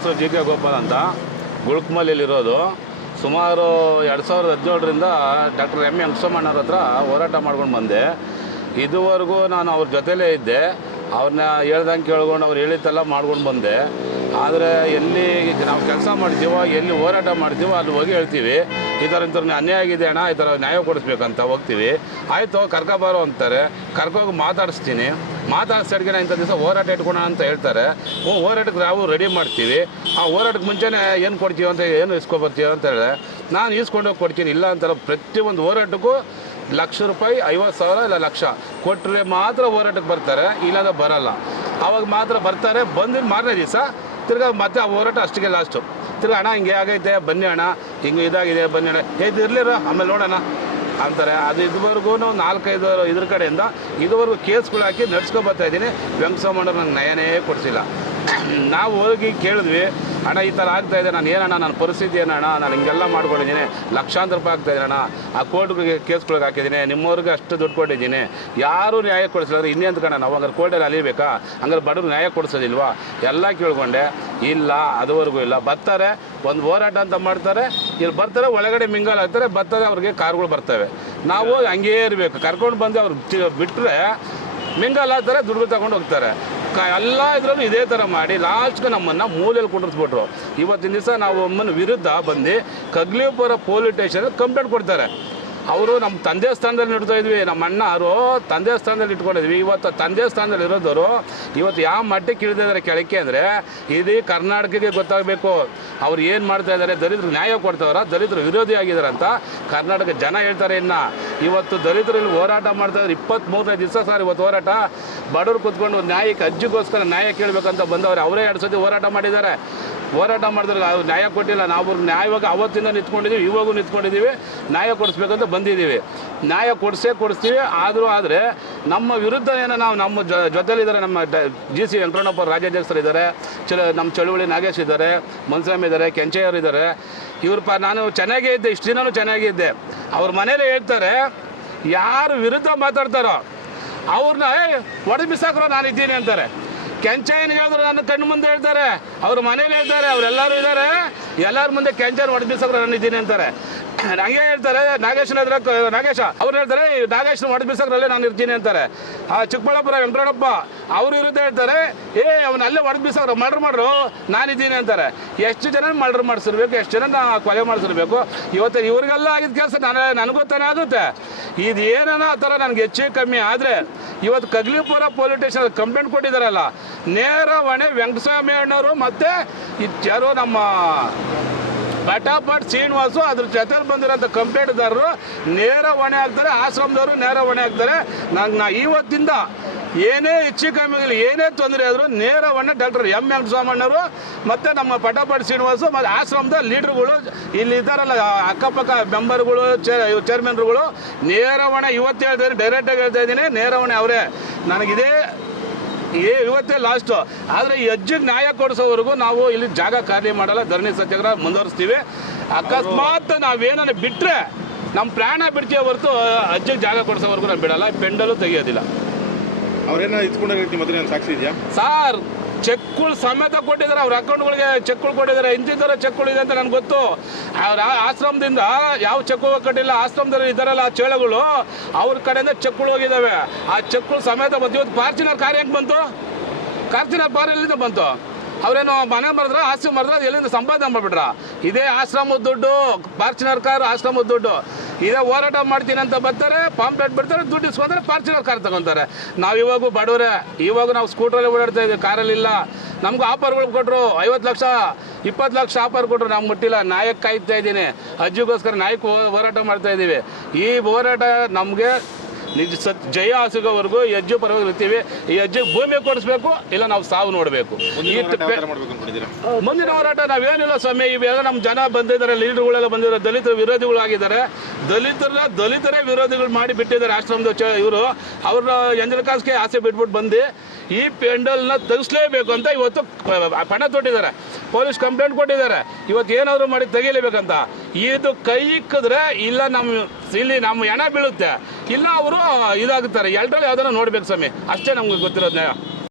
ಹೆಸರು G K Gopal ಅಂತ, ಗುಳ್ಕಮಲ್ಲಿರೋದು. ಸುಮಾರು 2017ರಿಂದ ಡಾಕ್ಟರ್ ಎಂ ವೆಂಕಟಸ್ವಾಮಣ್ಣವ್ರ ಹತ್ರ ಹೋರಾಟ ಮಾಡ್ಕೊಂಡು ಬಂದೆ. ಇದುವರೆಗೂ ನಾನು ಅವ್ರ ಜೊತೆಲೇ ಇದ್ದೆ. ಅವ್ರನ್ನ ಹೇಳ್ದಂಗೆ ಕೇಳ್ಕೊಂಡು ಅವ್ರು ಹೇಳಿದ್ದೆಲ್ಲ ಮಾಡ್ಕೊಂಡು ಬಂದೆ. ಆದರೆ ಎಲ್ಲಿ ನಾವು ಕೆಲಸ ಮಾಡ್ತೀವೋ, ಎಲ್ಲಿ ಹೋರಾಟ ಮಾಡ್ತೀವೋ ಅಲ್ಲಿ ಹೋಗಿ ಹೇಳ್ತೀವಿ, ಈ ಥರ ಇಂಥವ್ರನ್ನ ಅನ್ಯಾಯ ಆಗಿದೆ ಅಣ್ಣ, ಈ ಥರ ನ್ಯಾಯ ಕೊಡಿಸ್ಬೇಕಂತ ಹೋಗ್ತೀವಿ. ಆಯಿತು ಕರ್ಕೊಬಾರೋ ಅಂತಾರೆ, ಕರ್ಕೋಗಿ ಮಾತಾಡಿಸ್ತೀನಿ. ಮಾತಾಡಿಸ್ತಾಡ್ಗೆ ಇಂಥ ದಿವಸ ಹೋರಾಟ ಇಟ್ಕೊಳ ಅಂತ ಹೇಳ್ತಾರೆ. ಹೋರಾಟಕ್ಕೆ ನಾವು ರೆಡಿ ಮಾಡ್ತೀವಿ. ಆ ಹೋರಾಟಕ್ಕೆ ಮುಂಚೆನೇ ಏನು ಕೊಡ್ತೀವಿ ಅಂತ, ಏನು ಇಸ್ಕೊಬರ್ತೀವಿ ಅಂತ ಹೇಳಿದ್ರೆ ನಾನು ಈಸ್ಕೊಂಡೋಗಿ ಕೊಡ್ತೀನಿ. ಇಲ್ಲ ಅಂತಾರೆ. ಪ್ರತಿಯೊಂದು ಹೋರಾಟಕ್ಕೂ ₹1,00,000 50,000 ಇಲ್ಲ ಲಕ್ಷ ಕೊಟ್ಟರೆ ಮಾತ್ರ ಹೋರಾಟಕ್ಕೆ ಬರ್ತಾರೆ, ಇಲ್ಲಾಂದ್ರೆ ಬರಲ್ಲ. ಆವಾಗ ಮಾತ್ರ ಬರ್ತಾರೆ. ಬಂದಿದ್ದು ಮಾರನೇ ದಿವಸ ತಿರ್ಗಾ ಮತ್ತೆ ಆ ಹೋರಾಟ ಅಷ್ಟಿಗೆ ಲಾಸ್ಟು. ತಿರ್ಗಾ ಅಣ್ಣ ಹಿಂಗೆ ಆಗೈತೆ ಬನ್ನಿ ಅಣ್ಣ, ಹಿಂಗೆ ಇದಾಗಿದೆ ಬನ್ನಿ ಅಣ್ಣ, ಇರಲಿರ ಆಮೇಲೆ ನೋಡೋಣ ಅಂತಾರೆ. ಅದು ಇದುವರೆಗೂ 4-5 ಇದ್ರ ಕಡೆಯಿಂದ ಇದುವರೆಗೂ ಕೇಸ್ಗಳು ಹಾಕಿ ನಡ್ಸ್ಕೊಬರ್ತಾ ಇದ್ದೀನಿ. ವೆಂಕಟಸ್ವಾಮಣ್ಣವ್ರು ನಂಗೆ ನ್ಯಾಯನೇ ಕೊಡಿಸಿಲ್ಲ. ನಾವು ಹೋಗಿ ಕೇಳಿದ್ವಿ, ಅಣ್ಣ ಈ ಥರ ಆಗ್ತಾಯಿದೆ, ನಾನು ಏನಣ್ಣ ನನ್ನ ಪರಿಸ್ಥಿತಿ ಏನಣ್ಣ, ನಾನು ಹಿಂಗೆಲ್ಲ ಮಾಡ್ಕೊಂಡಿದ್ದೀನಿ, ₹1,00,000 ಆಗ್ತಾಯಿದೆ ಅಣ್ಣ, ಆ ಕೋರ್ಟ್ಗೆ ಕೇಸ್ಗಳಿಗೆ ಹಾಕಿದ್ದೀನಿ, ನಿಮ್ಮವ್ರಿಗೆ ಅಷ್ಟು ದುಡ್ಡು ಕೊಟ್ಟಿದ್ದೀನಿ, ಯಾರೂ ನ್ಯಾಯ ಕೊಡಿಸಿಲ್ಲ. ಇನ್ನೇಂತ ಕಣ ನಾವು ಹಂಗಾರೆ ಕೋರ್ಟಲ್ಲಿ ಅಲಿಬೇಕಾ, ಹಂಗಾರೆ ಬಡವ್ರು ನ್ಯಾಯ ಕೊಡಿಸೋದಿಲ್ವಾ ಎಲ್ಲ ಕೇಳ್ಕೊಂಡೆ. ಇಲ್ಲ, ಅದುವರೆಗೂ ಇಲ್ಲ. ಬರ್ತಾರೆ, ಒಂದು ಹೋರಾಟ ಅಂತ ಮಾಡ್ತಾರೆ, ಇಲ್ಲಿ ಬರ್ತಾರೆ, ಒಳಗಡೆ ಮಿಂಗಲ್ ಆಗ್ತಾರೆ, ಬರ್ತಾರೆ, ಅವ್ರಿಗೆ ಕಾರ್ಗಳು ಬರ್ತವೆ. ನಾವು ಹಂಗೇ ಇರಬೇಕು. ಕರ್ಕೊಂಡು ಬಂದು ಅವ್ರು ಬಿಟ್ಟರೆ ಮಿಂಗಲ್ ಆಗ್ತಾರೆ, ದುಡ್ಡು ತಗೊಂಡು ಹೋಗ್ತಾರೆ. ಎಲ್ಲ ಇದರಲ್ಲೂ ಇದೇ ಥರ ಮಾಡಿ ಲಾಸ್ಟ್ಗೆ ನಮ್ಮನ್ನು ಮೂಲೆಯಲ್ಲಿ ಕುಂಡಿಸ್ಬಿಟ್ರು. ಇವತ್ತಿನ ದಿವಸ ನಾವು ಒಮ್ಮನ ವಿರುದ್ಧ ಬಂದು ಕಗ್ಲಿಪುರ ಪೊಲೀಸ್ ಸ್ಟೇಷನಲ್ಲಿ ಕಂಪ್ಲೇಂಟ್ ಕೊಡ್ತಾರೆ. ಅವರು ನಮ್ಮ ತಂದೆ ಸ್ಥಾನದಲ್ಲಿ ಇಡ್ತಾ ಇದ್ವಿ, ನಮ್ಮ ಅಣ್ಣ ಅವರು ತಂದೆ ಸ್ಥಾನದಲ್ಲಿ ಇಟ್ಕೊಂಡಿದ್ವಿ. ಇವತ್ತು ತಂದೆ ಸ್ಥಾನದಲ್ಲಿ ಇರೋದವರು ಇವತ್ತು ಯಾವ ಮಟ್ಟಕ್ಕೆ ಇಳಿದಿದ್ದಾರೆ ಕೆಳಕ್ಕೆ ಅಂದರೆ ಇಡೀ ಕರ್ನಾಟಕಕ್ಕೆ ಗೊತ್ತಾಗಬೇಕು ಅವ್ರು ಏನು ಮಾಡ್ತಾ ಇದ್ದಾರೆ. ದಲಿತರು ನ್ಯಾಯ ಕೊಡ್ತಾವ್ರ, ದಲಿತರು ವಿರೋಧಿ ಆಗಿದ್ದಾರೆ ಅಂತ ಕರ್ನಾಟಕ ಜನ ಹೇಳ್ತಾರೆ. ಇನ್ನು ಇವತ್ತು ದಲಿತರಲ್ಲಿ ಹೋರಾಟ ಮಾಡ್ತಾ ಇದ್ದಾರೆ. 23 ದಿವಸ ಸರ್ ಇವತ್ತು ಹೋರಾಟ. ಬಡವರು ಕೂತ್ಕೊಂಡು ನ್ಯಾಯಕ್ಕೆ ಅಜ್ಜಿಗೋಸ್ಕರ ನ್ಯಾಯ ಕೇಳಬೇಕಂತ ಬಂದವ್ರೆ. ಅವರೇ 2 ಸತಿ ಹೋರಾಟ ಮಾಡಿದ್ದಾರೆ. ಹೋರಾಟ ಮಾಡಿದ್ರೆ ಅವ್ರು ನ್ಯಾಯ ಕೊಟ್ಟಿಲ್ಲ. ನಾವು ನ್ಯಾಯವಾಗಿ ಅವತ್ತಿಂದ ನಿಂತ್ಕೊಂಡಿದ್ದೀವಿ, ಇವಾಗೂ ನಿಂತ್ಕೊಂಡಿದ್ದೀವಿ. ನ್ಯಾಯ ಕೊಡಿಸ್ಬೇಕಂತ ಬಂದಿದ್ದೀವಿ. ನ್ಯಾಯ ಕೊಡಿಸ್ತೀವಿ. ಆದರೆ ನಮ್ಮ ವಿರುದ್ಧ ಏನೋ ನಾವು ನಮ್ಮ ಜೊತೆಲಿದ್ದಾರೆ. ನಮ್ಮ GC ವೆಂಕಟರಮಣಪ್ಪ ರಾಜ್ಯಾಧ್ಯಕ್ಷರಿದ್ದಾರೆ, ನಮ್ಮ ಚಳುವಳಿ ನಾಗೇಶ್ ಇದ್ದಾರೆ, ಮನ್ಸ್ವಾಮಿ ಇದ್ದಾರೆ, ಕೆಂಚಯ್ಯವ್ರು ಇದ್ದಾರೆ. ಇವ್ರ ನಾನು ಚೆನ್ನಾಗೇ ಇದ್ದೆ, ಇಷ್ಟು ದಿನವೂ ಚೆನ್ನಾಗೇ ಇದ್ದೆ. ಅವ್ರ ಮನೇಲಿ ಹೇಳ್ತಾರೆ, ಯಾರು ವಿರುದ್ಧ ಮಾತಾಡ್ತಾರೋ ಅವ್ರನ್ನ ಒಡೆದು ಬಿಸಾಕ್ರೋ ನಾನು ಇದ್ದೀನಿ ಅಂತಾರೆ. ಕೆಂಚಯ್ಯನ ಹೇಳಿದ್ರು ನನ್ನ ಕಣ್ಣು ಮುಂದೆ ಹೇಳ್ತಾರೆ, ಅವ್ರ ಮನೇಲಿ ಹೇಳ್ತಾರೆ, ಅವರೆಲ್ಲರೂ ಇದ್ದಾರೆ, ಎಲ್ಲರ ಮುಂದೆ ಕೆಂಚಯ್ಯನ ಹೊಡೆದು ಬಿಸಾಕ್ರೋ ನಾನು ಇದ್ದೀನಿ ಅಂತಾರೆ. ಹಂಗೆ ಹೇಳ್ತಾರೆ ನಾಗೇಶ್ ಅವ್ರು ಹೇಳ್ತಾರೆ, ನಾಗೇಶ್ನ ಹೊಡೆದು ಬಿಸಾಕ್ರಲ್ಲೇ ನಾನು ಇರ್ತೀನಿ ಅಂತಾರೆ. ಆ ಚಿಕ್ಕಬಳ್ಳಾಪುರ ವೆಂಕಟರಮಣಪ್ಪ ಅವ್ರ ವಿರುದ್ಧ ಹೇಳ್ತಾರೆ, ಅವನ್ನ ಅಲ್ಲೇ ಹೊಡೆದು ಬಿಸಾಕ್ರು, ಮಾಡ್ರು ನಾನಿದ್ದೀನಿ ಅಂತಾರೆ. ಎಷ್ಟು ಜನ ಮರ್ಡರ್ ಮಾಡಿಸಿರ್ಬೇಕು, ಎಷ್ಟು ಜನ ಕೊಲೆ ಮಾಡಿಸಿರ್ಬೇಕು. ಇವತ್ತು ಇವ್ರಿಗೆಲ್ಲ ಆಗಿದ್ದ ಕೆಲಸ ನನಗೂ ತಾನೇ ಆಗುತ್ತೆ. ಇದು ಏನೋ ಆ ಥರ ನನಗೆ ಹೆಚ್ಚು ಕಮ್ಮಿ ಆದರೆ ಇವತ್ತು ಕಗ್ಲಿಪುರ ಪೊಲೀಸ್ ಸ್ಟೇಷನ್ ಕಂಪ್ಲೇಂಟ್ ಕೊಟ್ಟಿದ್ದಾರಲ್ಲ, ನೇರ ಹೊಣೆ ವೆಂಕಟಸ್ವಾಮಿ ಅಣ್ಣವರು ಮತ್ತು ಯಾರು ನಮ್ಮ ಪಟಾಪಟ್ ಶ್ರೀನಿವಾಸು ಅದ್ರ ಜೊತೆಲಿ ಬಂದಿರೋಂಥ ಕಂಪ್ಲೇಂಟ್ದಾರರು ನೇರ ಹೊಣೆ ಆಗ್ತಾರೆ. ಆಶ್ರಮದವರು ನೇರ ಹೊಣೆ ಆಗ್ತಾರೆ. ನಾ ಇವತ್ತಿಂದ ಏನೇ ಹೆಚ್ಚು ಕಮ್ಮಿ ಏನೇ ತೊಂದರೆ ಆದರೂ ನೇರ ಹೊಣೆ ಡಾಕ್ಟರ್ ಎಂ ವೆಂಕಟಸ್ವಾಮಣ್ಣವರು ಮತ್ತು ನಮ್ಮ ಪಟಾಪಟ್ ಶ್ರೀನಿವಾಸು ಮತ್ತು ಆಶ್ರಮದ ಲೀಡ್ರುಗಳು ಇಲ್ಲಿ ಇದ್ದಾರಲ್ಲ, ಅಕ್ಕಪಕ್ಕ ಮೆಂಬರ್ಗಳು, ಚೇರ್ಮನ್ರುಗಳು ನೇರ ಹೊಣೆ. ಇವತ್ತು ಹೇಳ್ತಾ ಇದ್ದೀನಿ, ಡೈರೆಕ್ಟಾಗಿ ಹೇಳ್ತಾ ಇದ್ದೀನಿ, ನೇರ ಹೊಣೆ ಅವರೇ. ನನಗಿದೇ ಇವತ್ತೇ ಲಾಸ್ಟು. ಆದರೆ ಈ ಅಜ್ಜಿಗೆ ನ್ಯಾಯ ಕೊಡಿಸೋವರೆಗೂ ನಾವು ಇಲ್ಲಿ ಜಾಗ ಖಾಲಿ ಮಾಡಲ್ಲ, ಧರಣಿ ಸತ್ಯಾಗ್ರಹ ಮುಂದುವರಿಸ್ತೀವಿ. ಅಕಸ್ಮಾತ್ ನಾವೇನನ್ನ ಬಿಟ್ಟರೆ ನಮ್ಮ ಪ್ರಾಣ ಬಿಡ್ತೀವಿ ಹೊರತು ಅಜ್ಜಿಗೆ ಜಾಗ ಕೊಡಿಸೋವರೆಗೂ ನಾವು ಬಿಡಲ್ಲ, ಪೆಂಡಲು ತೆಗಿಯೋದಿಲ್ಲ. ಅವ್ರೇನೋ ಇಟ್ಕೊಂಡೋಗಿ ಮೊದಲು ಸಾಕ್ಷಿ ಇದೆಯಾ ಸಾರ್? ಚೆಕ್ಗಳು ಸಮೇತ ಕೊಟ್ಟಿದ್ದಾರೆ, ಅವ್ರ ಅಕೌಂಟ್ಗಳಿಗೆ ಚೆಕ್ಗಳು ಕೊಟ್ಟಿದ್ದಾರೆ. ಇಂತಿದ್ದರ ಚೆಕ್ಗಳು ಇದೆ ಅಂತ ನನಗೆ ಗೊತ್ತು. ಅವ್ರ ಆಶ್ರಮದಿಂದ ಯಾವ ಚೆಕ್ ಕಟ್ಟಿಲ್ಲ. ಆಶ್ರಮದಲ್ಲಿ ಇದ್ದಾರಲ್ಲ ಆ ಚೇಳಗಳು, ಅವ್ರ ಕಡೆಯಿಂದ ಚೆಕ್ಗಳು ಹೋಗಿದ್ದಾವೆ. ಆ ಚೆಕ್ಗಳು ಸಮೇತ ಬಂತು. ಇವತ್ತು ಫಾರ್ಚುನರ್ ಕಾರ್ ಹೆಂಗೆ ಬಂತು? ಫಾರ್ಚುನರ್ ಕಾರ್ ಎಲ್ಲಿಂದ ಬಂತು? ಅವರೇನು ಮನೆ ಮರದ್ರ, ಆಸ್ತಿ ಮರದ್ರ, ಎಲ್ಲಿಂದ ಸಂಪಾದನೆ ಮಾಡಿಬಿಟ್ರ? ಇದೇ ಆಶ್ರಮದ ದುಡ್ಡು, ಫಾರ್ಚುನರ್ ಕಾರ್ ಆಶ್ರಮದ ದುಡ್ಡು. ಇದೇ ಹೋರಾಟ ಮಾಡ್ತೀನಿ ಅಂತ ಬರ್ತಾರೆ, ಪಾಂಪ್ಲೆಟ್ ಬಿಡ್ತಾರೆ, ದುಡ್ಡು ಇಸ್ಕೊಂತಾರೆ, ಫಾರ್ಚುನರ್ ಕಾರ್ ತಗೊತಾರೆ. ನಾವು ಇವಾಗೂ ಬಡವರೇ, ಇವಾಗ ನಾವು ಸ್ಕೂಟ್ರಲ್ಲಿ ಓಡಾಡ್ತಾ ಇದ್ದೀವಿ, ಕಾರಲ್ಲಿ ಇಲ್ಲ. ನಮ್ಗೆ ಆಫರ್ಗಳು ಕೊಟ್ಟರು, 50 ಲಕ್ಷ 20 ಲಕ್ಷ ಆಫರ್ ಕೊಟ್ಟರು, ನಾವು ಮುಟ್ಟಿಲ್ಲ. ನ್ಯಾಯಕ್ಕೆ ಕಾಯ್ತಾ ಇದ್ದೀನಿ, ಅಜ್ಜಿಗೋಸ್ಕರ ನ್ಯಾಯಕ್ಕೆ ಹೋರಾಟ ಮಾಡ್ತಾ ಇದ್ದೀವಿ. ಈ ಹೋರಾಟ ನಮಗೆ ಜಯ ಸಿಗೋವರೆಗೂ ಈ ಅಜ್ಜಿ ಪರವಾಗಿ ಇರ್ತೀವಿ. ಈ ಅಜ್ಜಿಗೆ ಭೂಮಿ ಕೊಡಿಸ್ಬೇಕು, ಇಲ್ಲ ನಾವು ಸಾವು ನೋಡಬೇಕು. ಮುಂದಿನ ಹೋರಾಟ ನಾವೇನಿಲ್ಲ ಸ್ವಾಮಿ. ಇವೆಲ್ಲ ನಮ್ಮ ಜನ ಬಂದಿದ್ದಾರೆ, ಲೀಡರ್ಗಳೆಲ್ಲ ಬಂದಿದ್ದಾರೆ, ದಲಿತ ವಿರೋಧಿಗಳಾಗಿದ್ದಾರೆ. ದಲಿತರೇ ವಿರೋಧಿಗಳು ಮಾಡಿ ಬಿಟ್ಟಿದ್ದಾರೆ ಆಶ್ರಮದ ಇವರು. ಅವ್ರನ್ನ ಎಂಜಲಕಾಸ್ಗೆ ಆಸೆ ಬಿಟ್ಬಿಟ್ಟು ಬಂದು ಈ ಪೆಂಡಲ್ನ ತೆಗಿಸ್ಲೇಬೇಕು ಅಂತ ಇವತ್ತು ಪಣ ತೊಟ್ಟಿದ್ದಾರೆ. ಪೊಲೀಸ್ ಕಂಪ್ಲೇಂಟ್ ಕೊಟ್ಟಿದ್ದಾರೆ. ಇವತ್ತು ಏನಾದರೂ ಮಾಡಿ ತೆಗಿಲೇಬೇಕಂತ. ಇದು ಕೈ ಇಕ್ಕಿದ್ರೆ ಇಲ್ಲ ಇಲ್ಲಿ ನಮ್ಮ ಹೆಣ ಬೀಳುತ್ತೆ, ಇಲ್ಲ ಅವರು ಇದಾಗುತ್ತಾರೆ. ಎರಡರಲ್ಲಿ ಯಾವ್ದಾರ ನೋಡ್ಬೇಕು ಸ್ವಾಮಿ, ಅಷ್ಟೇ ನಮ್ಗೆ ಗೊತ್ತಿರೋದು ನ್ಯಾಯ.